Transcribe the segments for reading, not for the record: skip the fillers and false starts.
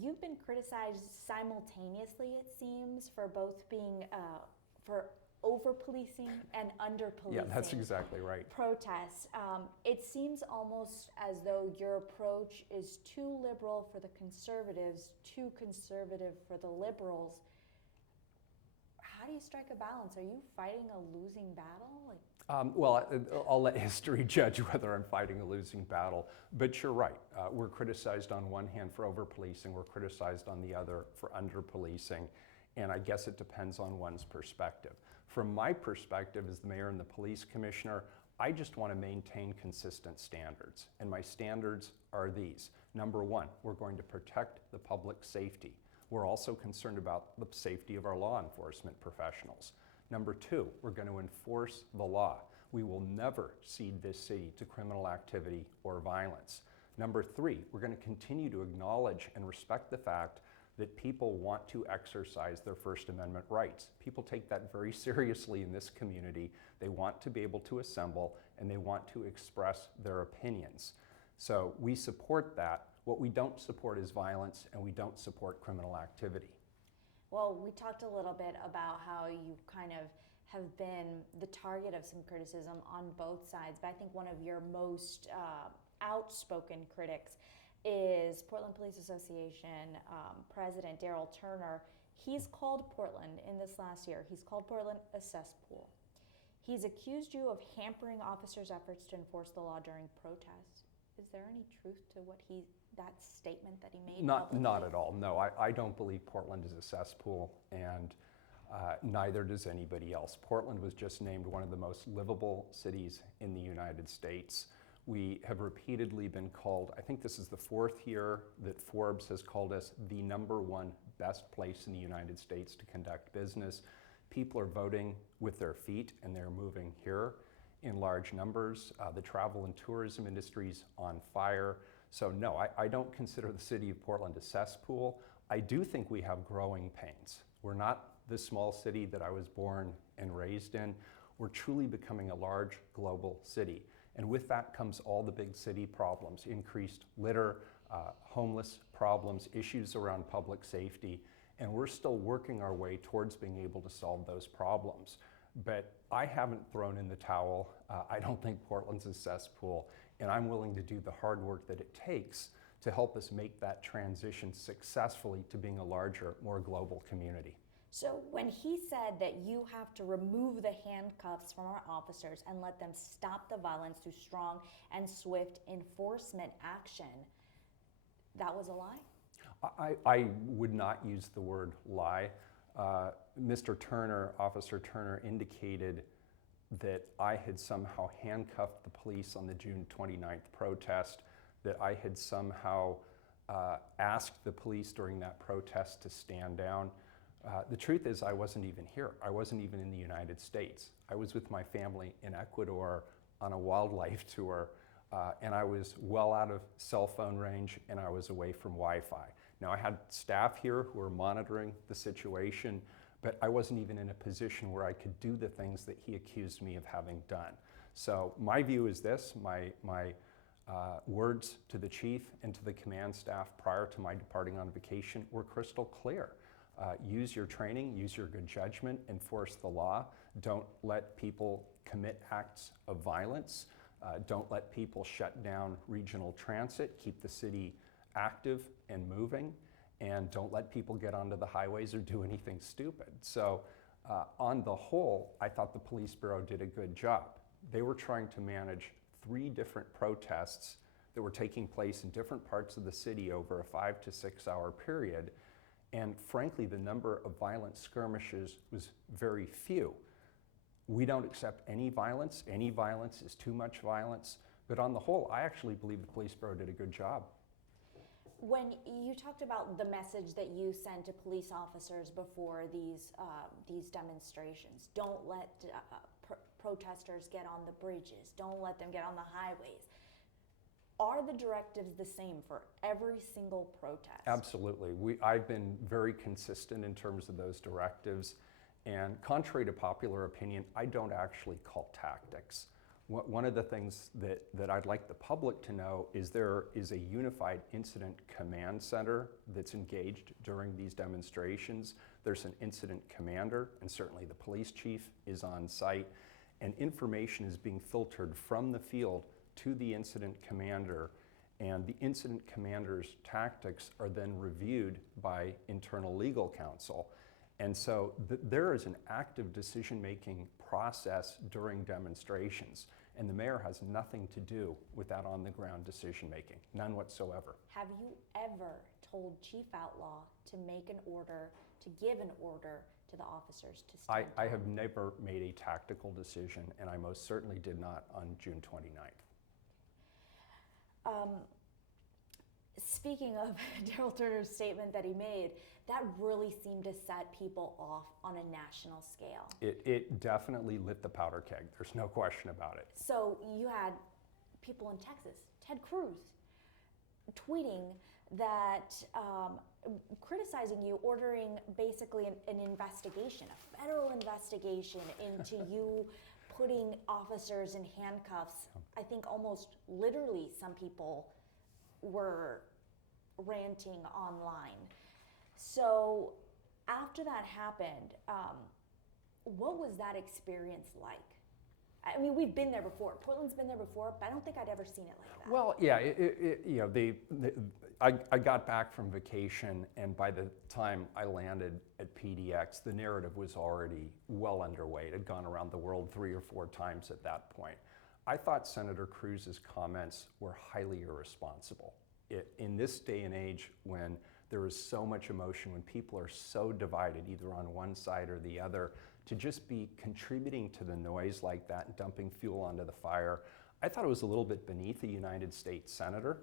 you've been criticized simultaneously, it seems, for both being for over-policing and under-policing. Yeah, that's exactly right. Protests. It seems almost as though your approach is too liberal for the conservatives, too conservative for the liberals. How do you strike a balance? Are you fighting a losing battle? Well, I'll let history judge whether I'm fighting a losing battle. But you're right. We're criticized on one hand for over-policing. We're criticized on the other for under-policing. And I guess it depends on one's perspective. From my perspective as the mayor and the police commissioner, I just want to maintain consistent standards. And my standards are these. Number one, we're going to protect the public safety. We're also concerned about the safety of our law enforcement professionals. Number two, we're going to enforce the law. We will never cede this city to criminal activity or violence. Number three, we're going to continue to acknowledge and respect the fact that people want to exercise their First Amendment rights. People take that very seriously in this community. They want to be able to assemble and they want to express their opinions. So we support that. What we don't support is violence, and we don't support criminal activity. Well, we talked a little bit about how you kind of have been the target of some criticism on both sides, but I think one of your most outspoken critics is Portland Police Association President Daryl Turner. He's called Portland in this last year, he's called Portland a cesspool. He's accused you of hampering officers' efforts to enforce the law during protests. Is there any truth to that statement that he made? Not at all. No, I don't believe Portland is a cesspool, and neither does anybody else. Portland was just named one of the most livable cities in the United States. We have repeatedly been called, I think this is the fourth year that Forbes has called us the #1 best place in the United States to conduct business. People are voting with their feet, and they're moving here in large numbers. The travel and tourism industry's on fire. So no, I don't consider the city of Portland a cesspool. I do think we have growing pains. We're not the small city that I was born and raised in. We're truly becoming a large global city. And with that comes all the big city problems: increased litter, homeless problems, issues around public safety. And we're still working our way towards being able to solve those problems. But I haven't thrown in the towel. I don't think Portland's a cesspool, and I'm willing to do the hard work that it takes to help us make that transition successfully to being a larger, more global community. So when he said that you have to remove the handcuffs from our officers and let them stop the violence through strong and swift enforcement action, that was a lie? I would not use the word lie. Mr. Turner, Officer Turner, indicated that I had somehow handcuffed the police on the June 29th protest, that I had somehow asked the police during that protest to stand down. The truth is, I wasn't even here. I wasn't even in the United States. I was with my family in Ecuador on a wildlife tour, and I was well out of cell phone range, and I was away from Wi-Fi. Now, I had staff here who were monitoring the situation, but I wasn't even in a position where I could do the things that he accused me of having done. So my view is this: my words to the chief and to the command staff prior to my departing on vacation were crystal clear. Use your training, use your good judgment, enforce the law. Don't let people commit acts of violence. Don't let people shut down regional transit. Keep the city active and moving. And don't let people get onto the highways or do anything stupid. So on the whole, I thought the police bureau did a good job. They were trying to manage 3 different protests that were taking place in different parts of the city over a 5 to 6 hour period. And frankly, the number of violent skirmishes was very few. We don't accept any violence. Any violence is too much violence. But on the whole, I actually believe the police bureau did a good job. When you talked about the message that you sent to police officers before these demonstrations, don't let protesters get on the bridges, don't let them get on the highways. Are the directives the same for every single protest? Absolutely. I've been very consistent in terms of those directives. And contrary to popular opinion, I don't actually call tactics. One of the things that I'd like the public to know is there is a unified incident command center that's engaged during these demonstrations. There's an incident commander, and certainly the police chief is on site, and information is being filtered from the field to the incident commander, and the incident commander's tactics are then reviewed by internal legal counsel. And so there is an active decision-making process during demonstrations, and the mayor has nothing to do with that on-the-ground decision-making, none whatsoever. Have you ever told Chief Outlaw to make an order, to give an order to the officers to stand I down? have never made a tactical decision, and I most certainly did not on June 29th. Speaking of Daryl Turner's statement that he made, that really seemed to set people off on a national scale. It definitely lit the powder keg. There's no question about it. So you had people in Texas, Ted Cruz, tweeting that, criticizing you, ordering basically an investigation, a federal investigation into you putting officers in handcuffs. I think almost literally some people were ranting online. So after that happened, what was that experience like? I mean, we've been there before. Portland's been there before, but I don't think I'd ever seen it like that. Well, yeah, I got back from vacation, and by the time I landed at PDX, the narrative was already well underway. It had gone around the world 3 or 4 times at that point. I thought Senator Cruz's comments were highly irresponsible. In this day and age, when there is so much emotion, when people are so divided, either on one side or the other, to just be contributing to the noise like that and dumping fuel onto the fire, I thought it was a little bit beneath a United States senator,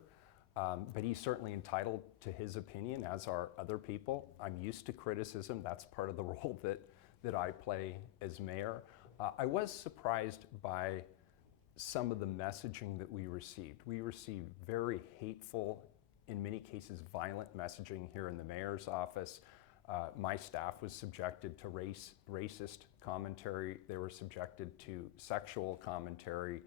but he's certainly entitled to his opinion, as are other people. I'm used to criticism. That's part of the role that I play as mayor. I was surprised by some of the messaging that we received. We received very hateful, in many cases violent messaging here in the mayor's office. My staff was subjected to racist commentary. They were subjected to sexual commentary.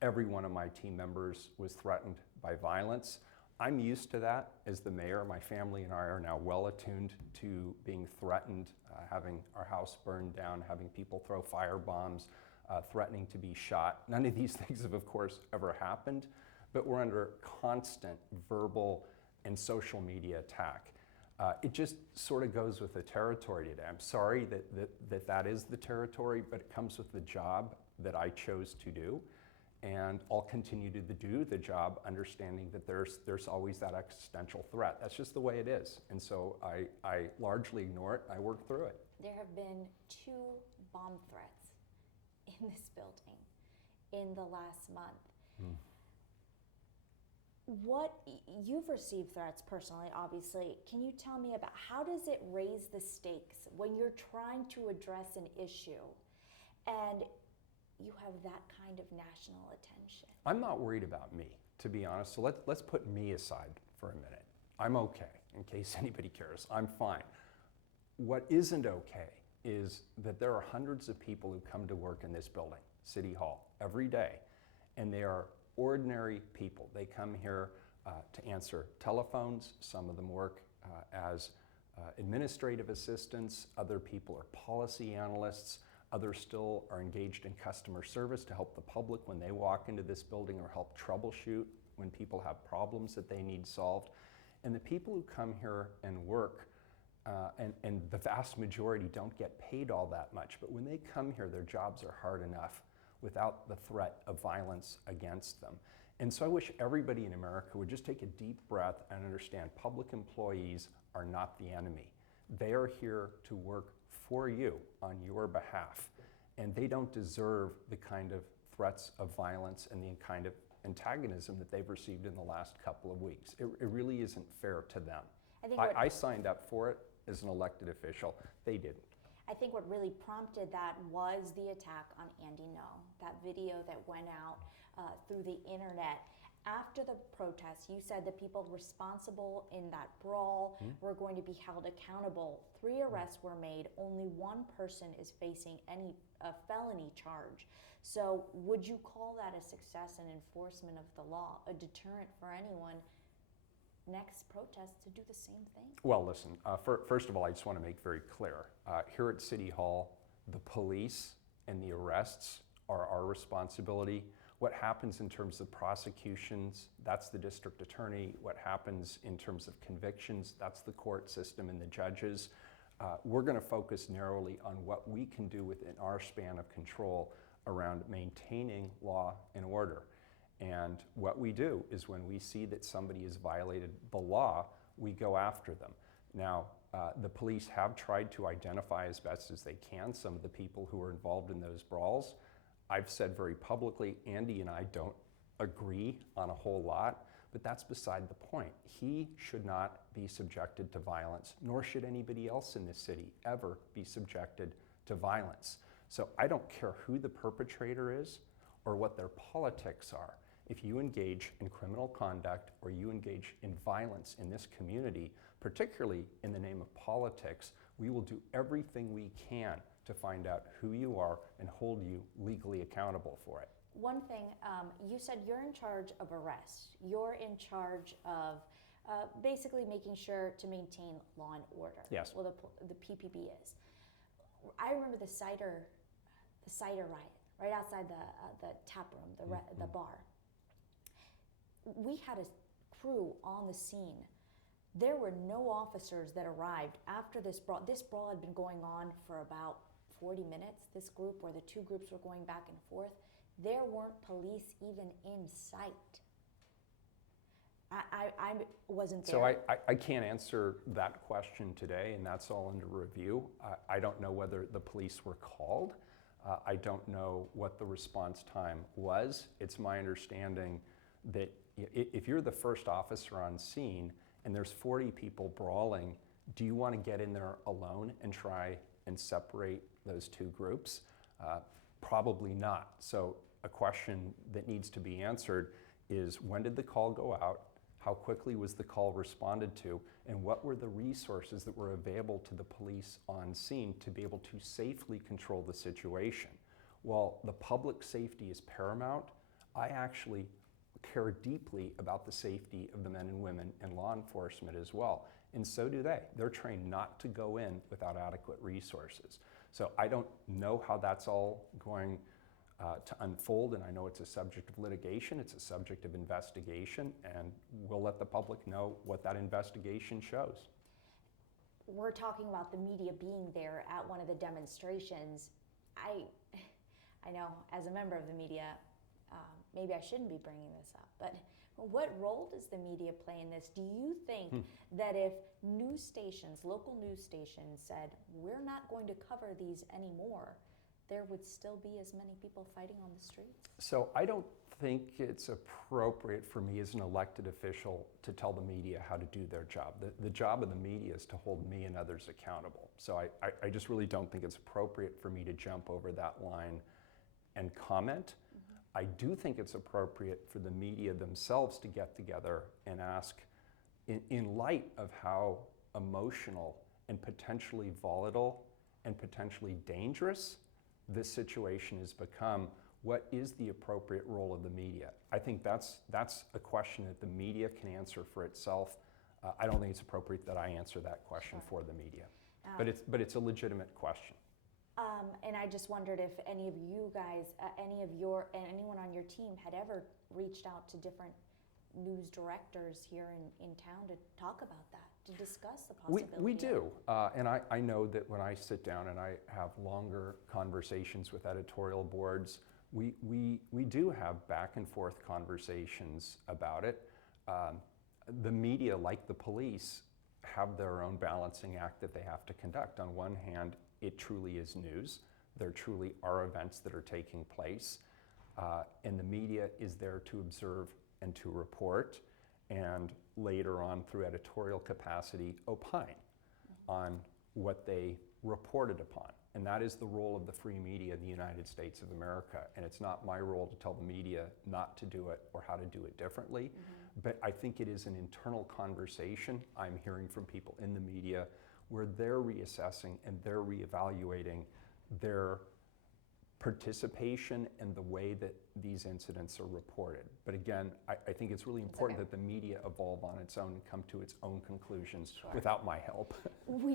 Every one of my team members was threatened by violence. I'm used to that as the mayor. My family and I are now well attuned to being threatened, having our house burned down, having people throw fire bombs, threatening to be shot. None of these things have, of course, ever happened, but we're under constant verbal and social media attack. It just sort of goes with the territory today. I'm sorry that is the territory, but it comes with the job that I chose to do, and I'll continue to do the job, understanding that there's always that existential threat. That's just the way it is, and so I largely ignore it. I work through it. There have been 2 bomb threats in this building in the last month. What you've received threats personally, obviously. Can you tell me about how does it raise the stakes when you're trying to address an issue and you have that kind of national attention? I'm not worried about me, to be honest. So let's put me aside for a minute. I'm okay, in case anybody cares. I'm fine. What isn't okay is that there are hundreds of people who come to work in this building, City Hall, every day, and they are ordinary people. They come here to answer telephones. Some of them work as administrative assistants. Other people are policy analysts. Others still are engaged in customer service to help the public when they walk into this building, or help troubleshoot when people have problems that they need solved. And the people who come here and work, and the vast majority don't get paid all that much, but when they come here, their jobs are hard enough without the threat of violence against them. And so I wish everybody in America would just take a deep breath and understand public employees are not the enemy. They are here to work for you on your behalf, and they don't deserve the kind of threats of violence and the kind of antagonism that they've received in the last couple of weeks. It really isn't fair to them. I signed up for it as an elected official. They didn't. I think what really prompted that was the attack on Andy Ngo, that video that went out through the internet. after the protest, you said the people responsible in that brawl were going to be held accountable. 3 arrests were made. Only 1 person is facing a felony charge. So would you call that a success in enforcement of the law, a deterrent for anyone next protest to do the same thing? Well, listen, first of all, I just want to make very clear, here at City Hall, the police and the arrests are our responsibility. What happens in terms of prosecutions, that's the district attorney. What happens in terms of convictions, that's the court system and the judges. We're going to focus narrowly on what we can do within our span of control around maintaining law and order. And what we do is when we see that somebody has violated the law, we go after them. Now, the police have tried to identify as best as they can some of the people who are involved in those brawls. I've said very publicly, Andy and I don't agree on a whole lot, but that's beside the point. He should not be subjected to violence, nor should anybody else in this city ever be subjected to violence. So I don't care who the perpetrator is or what their politics are. If you engage in criminal conduct or you engage in violence in this community, particularly in the name of politics, we will do everything we can to find out who you are and hold you legally accountable for it. One thing, you said you're in charge of arrests. You're in charge of basically making sure to maintain law and order. Yes. Well, the PPB is. I remember the cider riot right outside the tap room, the bar. We had a crew on the scene. There were no officers that arrived after this brawl. This brawl had been going on for about 40 minutes, this group, where the 2 groups were going back and forth. There weren't police even in sight. I wasn't there. So I can't answer that question today, and that's all under review. I don't know whether the police were called. I don't know what the response time was. It's my understanding that if you're the first officer on scene and there's 40 people brawling, do you want to get in there alone and try and separate those 2 groups? Probably not. So a question that needs to be answered is, when did the call go out? How quickly was the call responded to? And what were the resources that were available to the police on scene to be able to safely control the situation? While the public safety is paramount, I actually care deeply about the safety of the men and women in law enforcement as well. And so do they. They're trained not to go in without adequate resources. So I don't know how that's all going to unfold, and I know it's a subject of litigation, it's a subject of investigation, and we'll let the public know what that investigation shows. We're talking about the media being there at one of the demonstrations. I know, as a member of the media, maybe I shouldn't be bringing this up, but what role does the media play in this? Do you think that if news stations, local news stations said, we're not going to cover these anymore, there would still be as many people fighting on the streets? So I don't think it's appropriate for me as an elected official to tell the media how to do their job. The job of the media is to hold me and others accountable. So I just really don't think it's appropriate for me to jump over that line and comment. I do think it's appropriate for the media themselves to get together and ask, in light of how emotional and potentially volatile and potentially dangerous this situation has become, what is the appropriate role of the media? I think that's a question that the media can answer for itself. I don't think it's appropriate that I answer that question for the media, but it's a legitimate question. And I just wondered if any of you guys, anyone on your team had ever reached out to different news directors here in town to talk about that, to discuss the possibility. We do, and I know that when I sit down and I have longer conversations with editorial boards, we do have back and forth conversations about it. The media, like the police, have their own balancing act that they have to conduct. On one hand, it truly is news. There truly are events that are taking place, and the media is there to observe and to report, and later on through editorial capacity opine on what they reported upon. And that is the role of the free media in the United States of America. And it's not my role to tell the media not to do it or how to do it differently. But I think it is an internal conversation I'm hearing from people in the media where they're reassessing and they're reevaluating their participation and the way that these incidents are reported. But again, I think it's really important that the media evolve on its own and come to its own conclusions without my help. We